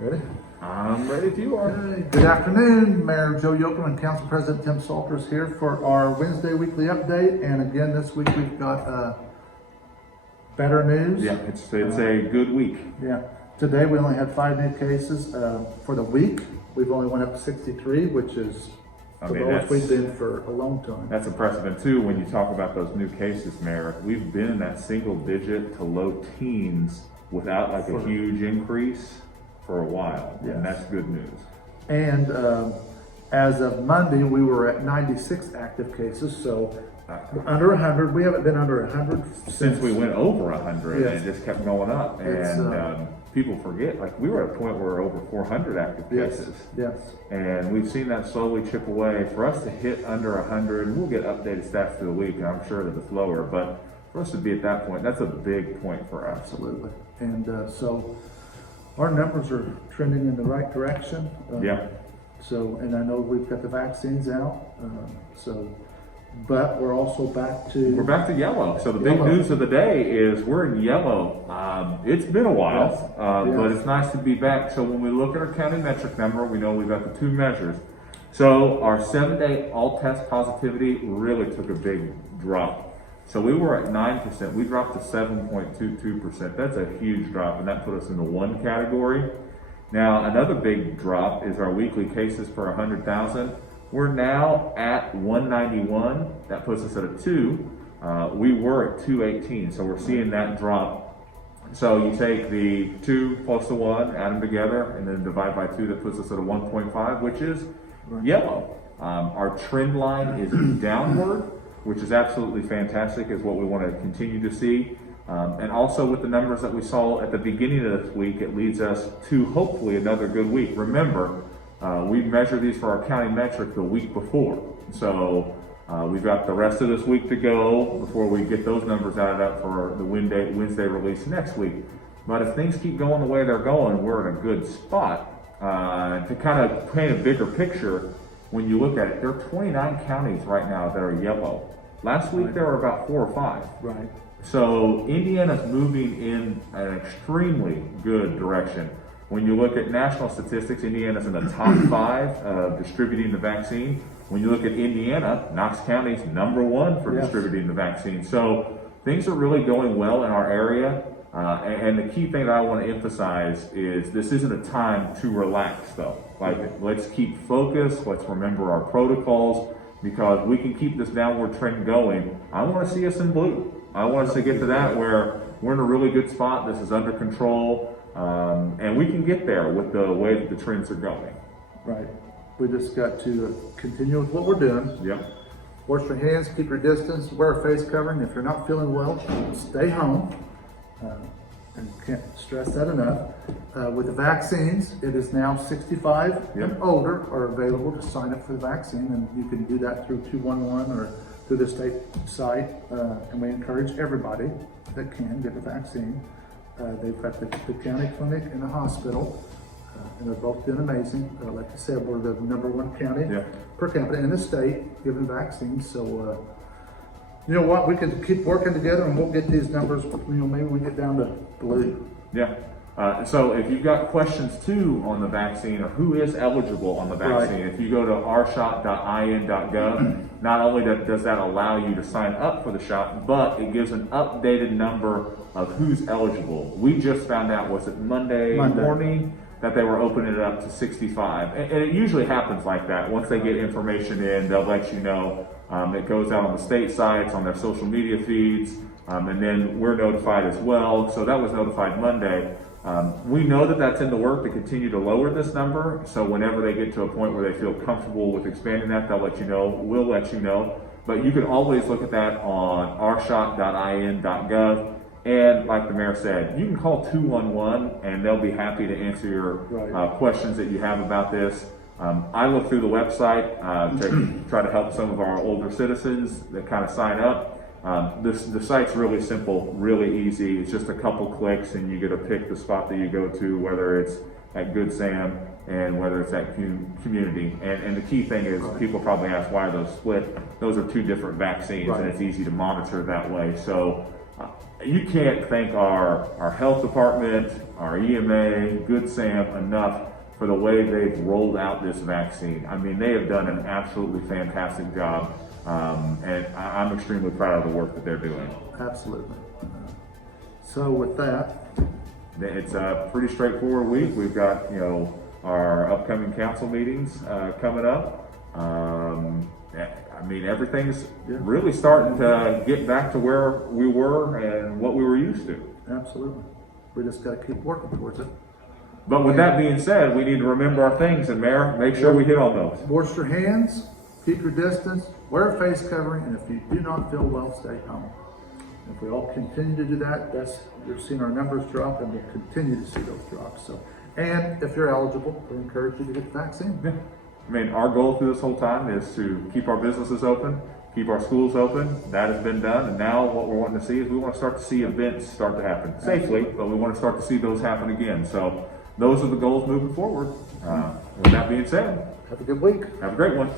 Ready? I'm ready if you are. Good afternoon, Mayor Joe Yoakum and Council President Tim Salters here for our Wednesday weekly update. And again, this week we've got better news. Yeah, it's a good week. Yeah. Today we only had 5 new cases. For the week, we've only went up to 63, which is the lowest we've been for a long time. That's impressive. And too, when you talk about those new cases, Mayor, we've been in that single digit to low teens without like a huge increase for a while. Yes. And that's good news. And as of Monday, we were at 96 active cases, so under 100. We haven't been under 100 Since we went over 100, Yes. and it just kept going up. It's, And people forget, like we were at a point where we're over 400 active cases. Yes. And we've seen that slowly chip away. For us to hit under 100, we'll get updated stats through the week, and I'm sure that it's lower, but for us to be at that point, that's a big point for us. Absolutely. And so our numbers are trending in the right direction. Yeah. So, and I know we've got the vaccines out. But we're also back to. We're back to yellow. So the big Yellow. news of the day is we're in yellow. It's been a while, Yes. but it's nice to be back. So when we look at our county metric number, we know we've got the 2 measures. So our 7-day all test positivity really took a big drop. So we were at 9%. We dropped to 7.22%. That's a huge drop, and that put us in the 1 category. Now another big drop is our weekly cases per 100,000. We're now at 191. That puts us at a 2. We were at 218, so we're seeing that drop. So you take the 2 plus the 1, add them together, and then divide by 2. That puts us at a 1.5, which is yellow. Our trend line is downward, which is absolutely fantastic, is what we want to continue to see. And also with the numbers that we saw at the beginning of this week, it leads us to hopefully another good week. Remember, we measure these for our county metric the week before. So we've got the rest of this week to go before we get those numbers added up for the Wednesday release next week. But if things keep going the way they're going, we're in a good spot. To kind of paint a bigger picture, when you look at it, there are 29 counties right now that are yellow. Last week there were about 4 or 5. Right. So Indiana's moving in an extremely good direction. When you look at national statistics, Indiana's in the top 5 of distributing the vaccine. When you look at Indiana, Knox County's number 1 for distributing the vaccine. So things are really going well in our area. And the key thing that I want to emphasize is this isn't a time to relax though. Like, let's keep focused, let's remember our protocols, because we can keep this downward trend going. I want to see us in blue. I want us to get to that where we're in a really good spot, this is under control, and we can get there with the way that the trends are going. Right. We just got to continue with what we're doing. Yep. Wash your hands, keep your distance, wear a face covering. If you're not feeling well, stay home. And can't stress that enough. With the vaccines, it is now 65 and older are available to sign up for the vaccine, and you can do that through 211 or through the state site. And we encourage everybody that can get the vaccine. They've got the county clinic and the hospital, and they're both doing amazing. Like I said, we're the #1 county per capita in the state giving vaccines. So, you know what? We can keep working together, and we'll get these numbers. Maybe we get down to blue. Yeah. So if you've got questions too on the vaccine or who is eligible on the vaccine, if you go to rshot.in.gov, not only does that allow you to sign up for the shot, but it gives an updated number of who's eligible. We just found out, was it Monday morning, that they were opening it up to 65. And it usually happens like that. Once they get information in, they'll let you know. It goes out on the state sites, on their social media feeds, and then we're notified as well. So that was notified Monday. We know that that's in the work to continue to lower this number. So whenever they get to a point where they feel comfortable with expanding that, they'll let you know. We'll let you know. But you can always look at that on rshot.in.gov. And like the mayor said, you can call 211 and they'll be happy to answer your questions that you have about this. I look through the website to try to help some of our older citizens that kind of sign up. The site's really simple, really easy. It's just a couple clicks and you get to pick the spot that you go to, whether it's at Good Sam and whether it's at community. And the key thing is people probably ask why are those split. Those are 2 different vaccines and it's easy to monitor that way. So you can't thank our health department, our EMA, Good Sam enough for the way they've rolled out this vaccine. I mean, they have done an absolutely fantastic job, and I'm extremely proud of the work that they're doing. Absolutely. So with that, It's a pretty straightforward week. We've got, our upcoming council meetings coming up. I mean, everything's really starting to get back to where we were and what we were used to. absolutely. We just got to keep working towards it. But with that being said, we need to remember our things, and Mayor, make sure we hit on those. Wash your hands, keep your distance, wear a face covering, and if you do not feel well, stay home. If we all continue to do that, you're seeing our numbers drop, and we'll continue to see those drops. So, and if you're eligible, we encourage you to get the vaccine. Yeah. I mean, our goal through this whole time is to keep our businesses open, keep our schools open. That has been done, and now what we're wanting to see is we want to start to see events start to happen safely, but we want to start to see those happen again. So those are the goals moving forward. With that being said, Have a good week. have a great one.